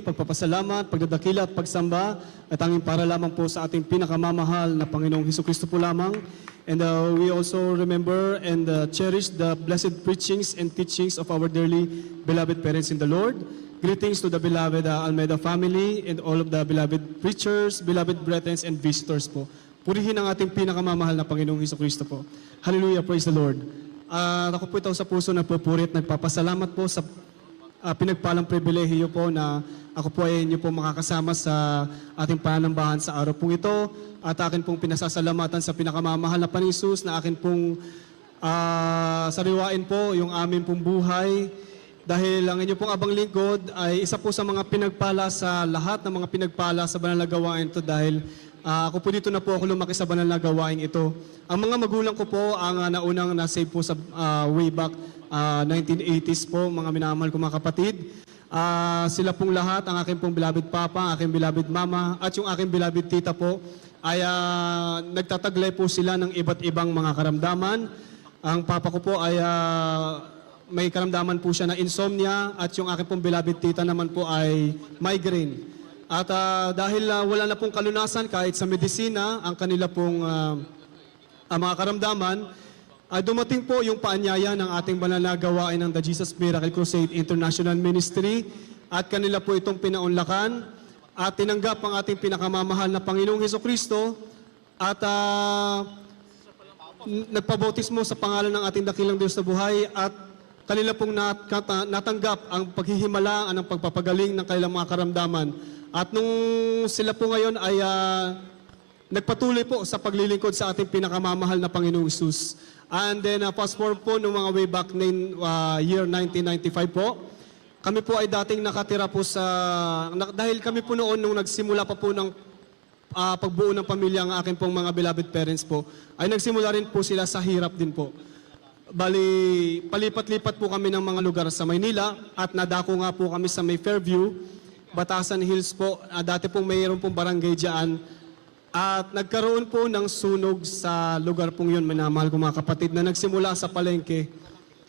pagpapasalamat, pagdadakila at pagsamba ay tanging para lamang po sa ating pinakamamahal na Panginoong Hesukristo po lamang. And we also remember and cherish the blessed preachings and teachings of our dearly beloved parents in the Lord. Greetings to the beloved Almeida family and all of the beloved preachers, beloved brethren, and visitors po. Purihin ang ating pinakamamahal na Panginoong Hesukristo po. Hallelujah, praise the Lord. Ako po ito sa puso nagpupurit, nagpapasalamat po sa pinagpalang pribilehiyo po na ako po ay inyo po makakasama sa ating panambahan sa araw pong ito at akin pong pinasasalamatan sa pinakamamahal na Panginoon Hesus na akin pong sariwain po yung amin pong buhay dahil ang inyo pong abang lingkod ay isa po sa mga pinagpala sa lahat ng mga pinagpala sa banal na gawain ito dahil ako po dito na po ako lumaki sa banal na gawain ito. Ang mga magulang ko po ang naunang nasave po sa way back 1980s po, mga minamahal ko mga kapatid. Sila pong lahat, ang aking pong beloved papa, ang aking beloved mama, at yung aking beloved tita po, ay nagtataglay po sila ng iba't ibang mga karamdaman. Ang papa ko po ay may karamdaman po siya na insomnia, at yung aking pong beloved tita naman po ay migraine. At dahil wala na pong kalunasan kahit sa medisina, ang kanila pong mga karamdaman, dumating po yung paanyaya ng ating banal na gawain ng The Jesus Miracle Crusade International Ministry at kanila po itong pinaunlakan at tinanggap ang ating pinakamamahal na Panginoong Hesukristo at nagpabautismo sa pangalan ng ating dakilang Diyos na buhay at kanila pong natanggap ang paghihimala, ang pagpapagaling ng kanilang mga karamdaman. At nung sila po ngayon ay nagpatuloy po sa paglilingkod sa ating pinakamamahal na Panginoong Hesus. And then fast forward po noong mga way back year 1995 po, kami po ay dating nakatira po sa, dahil kami po noon nung nagsimula pa po ng pagbuo ng pamilya ang aking pong mga beloved parents po, ay nagsimula rin po sila sa hirap din po. Bali, palipat-lipat po kami ng mga lugar sa Maynila at nadako nga po kami sa may Fairview, Batasan Hills po. Dati pong mayroon pong barangay dyan. At nagkaroon po ng sunog sa lugar pong yun, minamahal ko mga kapatid, na nagsimula sa palengke.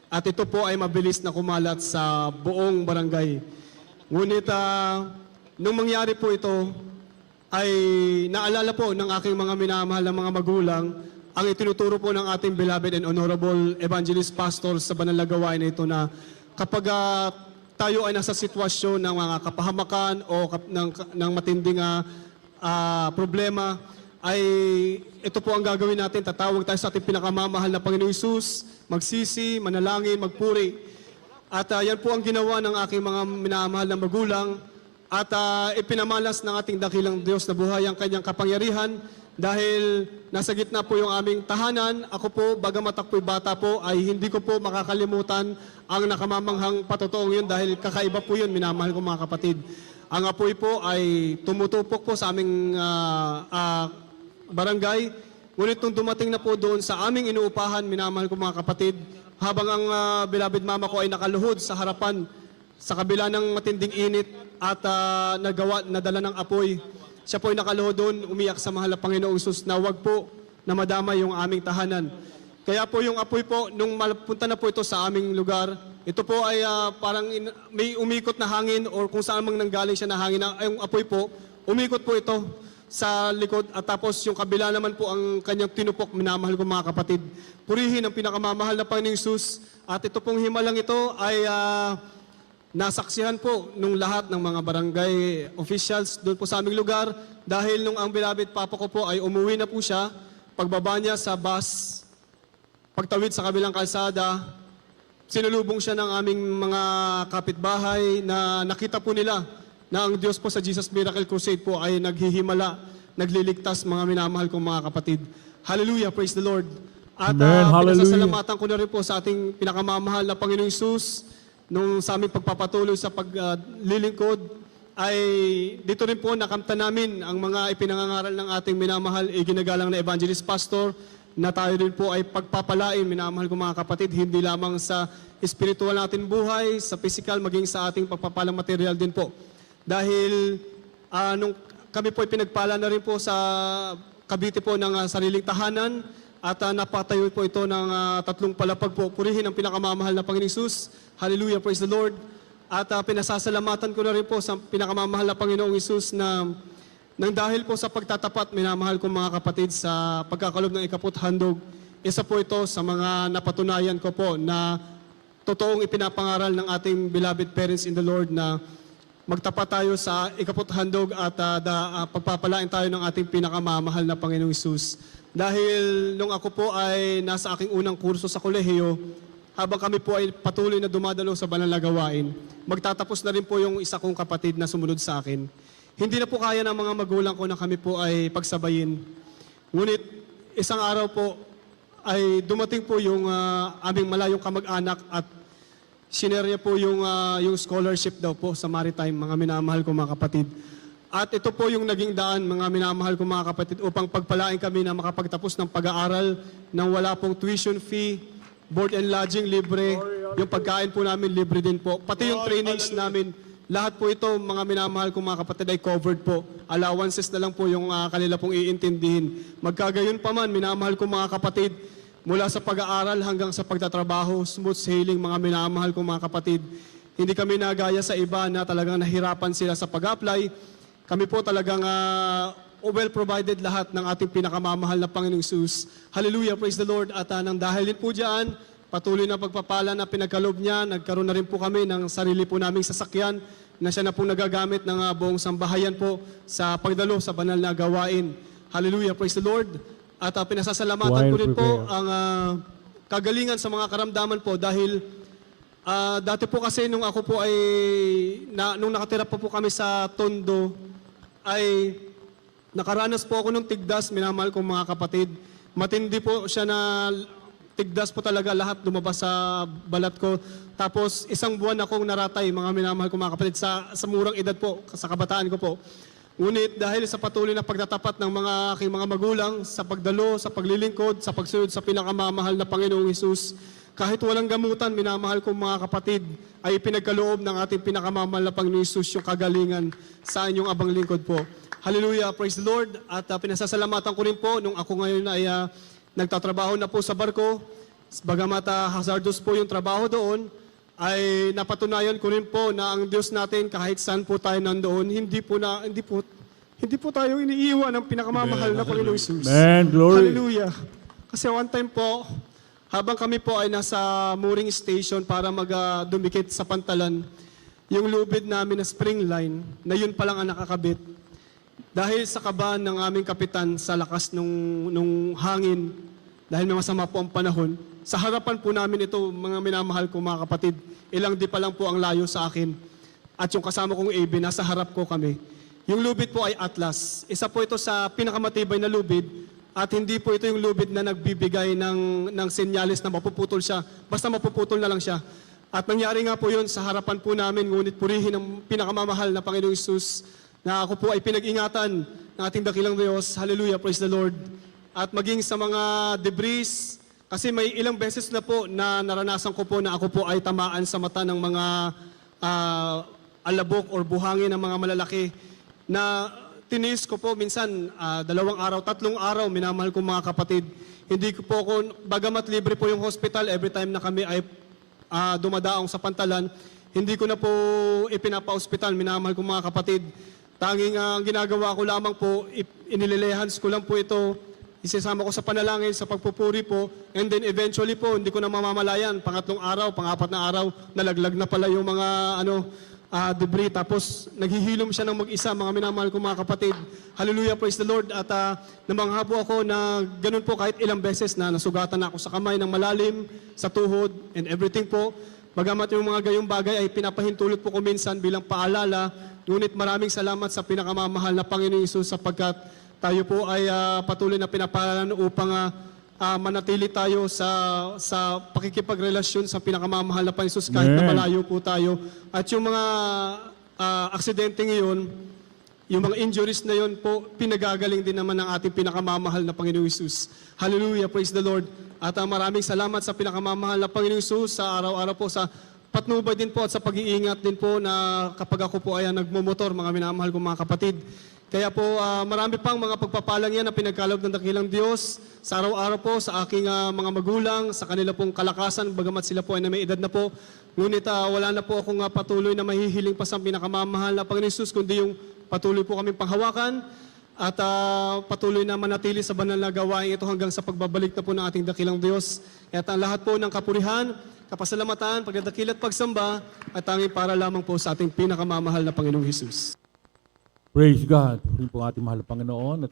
At ito po ay mabilis na kumalat sa buong barangay. Ngunit nung mangyari po ito, ay naalala po ng aking mga minamahal na mga magulang ang itinuturo po ng ating beloved and honorable evangelist pastor sa banal na gawain na ito na kapag tayo ay nasa sitwasyon ng mga kapahamakan o ng matinding problema, ay ito po ang gagawin natin. Tatawag tayo sa ating pinakamamahal na Panginoong Hesus, magsisi, manalangin, magpuri. At yan po ang ginawa ng aking mga minamahal na magulang at ipinamalas ng ating dakilang Diyos na buhay ang kanyang kapangyarihan dahil nasa gitna po yung aming tahanan. Ako po, bagamat ako'y bata po, ay hindi ko po makakalimutan ang nakamamanghang patotoong yun dahil kakaiba po yun, minamahal ko mga kapatid. Ang apoy po ay tumutupok po sa aming barangay. Ngunit nung dumating na po doon sa aming inuupahan, minamahal ko mga kapatid, habang ang beloved mama ko ay nakaluhod sa harapan sa kabila ng matinding init at nadala ng apoy, siya po ay nakaluhod doon, umiyak sa mahal na Panginoong Hesus na wag po na madama yung aming tahanan. Kaya po yung apoy po, nung mapunta na po ito sa aming lugar, ito po ay parang may umikot na hangin or kung saan mang nanggaling siya na hangin, yung apoy po, umikot po ito sa likod at tapos yung kabila naman po ang kanyang tinupok, minamahal ko mga kapatid. Purihin ang pinakamamahal na Panginoong Hesus at ito pong himalang ito ay nasaksihan po nung lahat ng mga barangay officials doon po sa aming lugar dahil nung ang beloved papa ko po ay umuwi na po siya, pagbaba niya sa bus, pagtawid sa kabilang kalsada, sinulubong siya ng aming mga kapitbahay na nakita po nila na ang Diyos po sa Jesus Miracle Crusade po ay naghihimala, nagliligtas mga minamahal kong mga kapatid. Hallelujah, praise the Lord. At pinasasalamatan ko na rin po sa ating pinakamamahal na Panginoong Hesus nung sa aming pagpapatuloy sa paglilingkod ay dito rin po nakamta namin ang mga ipinangangaral ng ating minamahal ginagalang na evangelist pastor na tayo rin po ay pagpapalain, minamahal ko mga kapatid, hindi lamang sa espiritual natin buhay, sa physical, maging sa ating pagpapalang material din po. Dahil nung kami po ay pinagpala na rin po sa Cavite po ng sariling tahanan at napatayo po ito ng 3 palapag po. Purihin ang pinakamamahal na Panginoong Hesus. Hallelujah, praise the Lord. At pinasasalamatan ko na rin po sa pinakamamahal na Panginoong Hesus na nang dahil po sa pagtatapat, minamahal kong mga kapatid sa pagkakalob ng ikaputhandog, isa po ito sa mga napatunayan ko po na totoong ipinapangaral ng ating beloved parents in the Lord na magtapat tayo sa ikaputhandog at pagpapalain tayo ng ating pinakamamahal na Panginoong Hesus. Dahil nung ako po ay nasa aking unang kurso sa kolehiyo, habang kami po ay patuloy na dumadalo sa banal na gawain, magtatapos na rin po yung isa kong kapatid na sumunod sa akin. Hindi na po kaya ng mga magulang ko na kami po ay pagsabayin. Ngunit isang araw po ay dumating po yung aming malayong kamag-anak at sinare niya po yung scholarship daw po sa Maritime, mga minamahal ko mga kapatid. At ito po yung naging daan, mga minamahal ko mga kapatid, upang pagpalain kami na makapagtapos ng pag-aaral nang wala pong tuition fee, board and lodging libre, yung pagkain po namin libre din po. Pati yung trainings namin, lahat po ito, mga minamahal kong mga kapatid, ay covered po. Allowances na lang po yung kanila pong iintindihin. Magkagayon pa man, minamahal kong mga kapatid, mula sa pag-aaral hanggang sa pagtatrabaho, smooth sailing, mga minamahal kong mga kapatid. Hindi kami nagaya sa iba na talagang nahirapan sila sa pag-apply. Kami po talagang well provided lahat ng ating pinakamamahal na Panginoong Hesus. Hallelujah, praise the Lord. At nang dahil din po dyan, patuloy na pagpapala na pinagkaloob niya, nagkaroon na rin po kami ng sarili po naming sasakyan na siya na po nagagamit ng buong sambahayan po sa pagdalo sa banal na gawain. Hallelujah, praise the Lord. At pinasasalamatan ko rin po ang kagalingan sa mga karamdaman po dahil dati po kasi nung ako po ay, nung nakatira pa po kami sa Tondo, ay nakaranas po ako ng tigdas, minamahal kong mga kapatid. Matindi po siya na tigdas po talaga, lahat lumabas sa balat ko. Tapos isang buwan akong naratay, mga minamahal kong mga kapatid, sa murang edad po, sa kabataan ko po. Ngunit dahil sa patuloy na pagtatapat ng mga aking mga magulang, sa pagdalo, sa paglilingkod, sa pagsunod sa pinakamamahal na Panginoong Hesus, kahit walang gamutan, minamahal kong mga kapatid, ay pinagkaloob ng ating pinakamamahal na Panginoong Hesus yung kagalingan sa inyong abang lingkod po. Hallelujah, praise the Lord. At pinasasalamatan ko rin po nung ako ngayon ay nagtatrabaho na po sa barko. Bagamat hazardous po yung trabaho doon, ay napatunayan ko rin po na ang Diyos natin kahit saan po tayo nandoon, hindi po tayo iniiwan ng pinakamamahal na Panginoong Hesus. Amen, glory. Hallelujah. Kasi one time po, habang kami po ay nasa mooring station para dumikit sa pantalan, yung lubid namin na spring line, na yun pa lang ang nakakabit. Dahil sa kabahan ng aming kapitan sa lakas nung hangin, dahil may masama po ang panahon, sa harapan po namin ito, mga minamahal ko mga kapatid, ilang di pa lang po ang layo sa akin. At yung kasama kong AB, nasa harap ko kami. Yung lubid po ay Atlas. Isa po ito sa pinakamatibay na lubid at hindi po ito yung lubid na nagbibigay ng senyales na mapuputol siya. Basta mapuputol na lang siya. At nangyari nga po yun sa harapan po namin, ngunit purihin ng pinakamamahal na Panginoong Hesus na ako po ay pinag-ingatan ng ating dakilang Diyos. Hallelujah, praise the Lord. At maging sa mga debris, kasi may ilang beses na po na naranasan ko po na ako po ay tamaan sa mata ng mga alabok or buhangin ng mga malalaki na tinis ko po minsan 2 araw, 3 araw, minamahal ko mga kapatid. Hindi ko po ako, bagamat libre po yung hospital every time na kami ay dumadaong sa pantalan, hindi ko na po ipinapa-hospital, minamahal ko mga kapatid. Tanging ang ginagawa ko lamang po, inililehans ko lang po ito, isasama ko sa panalangin, sa pagpupuri po, and then eventually po, hindi ko na mamamalayan, pangatlong araw, pang-apat na araw, nalaglag na pala yung mga debris, tapos naghihilom siya ng mag-isa, mga minamahal ko mga kapatid. Hallelujah, praise the Lord. At namangha po ako na ganun po kahit ilang beses na nasugatan na ako sa kamay ng malalim, sa tuhod, and everything po. Bagamat yung mga gayong bagay ay pinapahintulot po ko minsan bilang paalala, ngunit maraming salamat sa pinakamamahal na Panginoong Hesus sapagkat tayo po ay patuloy na pinapaalala upang manatili tayo sa pakikipagrelasyon sa pinakamamahal na Panginoong Hesus kahit na malayo po tayo. At yung mga aksidente ngayon, yung mga injuries na yun po, pinagagaling din naman ng ating pinakamamahal na Panginoong Hesus. Hallelujah, praise the Lord. At maraming salamat sa pinakamamahal na Panginoong Hesus sa araw-araw po sa patnubay din po at sa pag-iingat din po na kapag ako po ay nagmumotor, mga minamahal kong mga kapatid. Kaya po marami pang mga pagpapalang yan na pinagkaloob ng dakilang Diyos sa araw-araw po sa aking mga magulang, sa kanila pong kalakasan, bagamat sila po ay na may edad na po. Ngunit wala na po akong patuloy na mahihiling pa sa pinakamamahal na Panginoon Jesus, kundi yung patuloy po kaming panghawakan at patuloy na manatili sa banal na gawain ito hanggang sa pagbabalik na po ng ating dakilang Diyos. At ang lahat po ng kapurihan, kapasalamatan, pagdadakil at pagsamba at tanging para lamang po sa ating pinakamamahal na Panginoong Jesus. Praise God. Yun po ating mahal na Panginoon at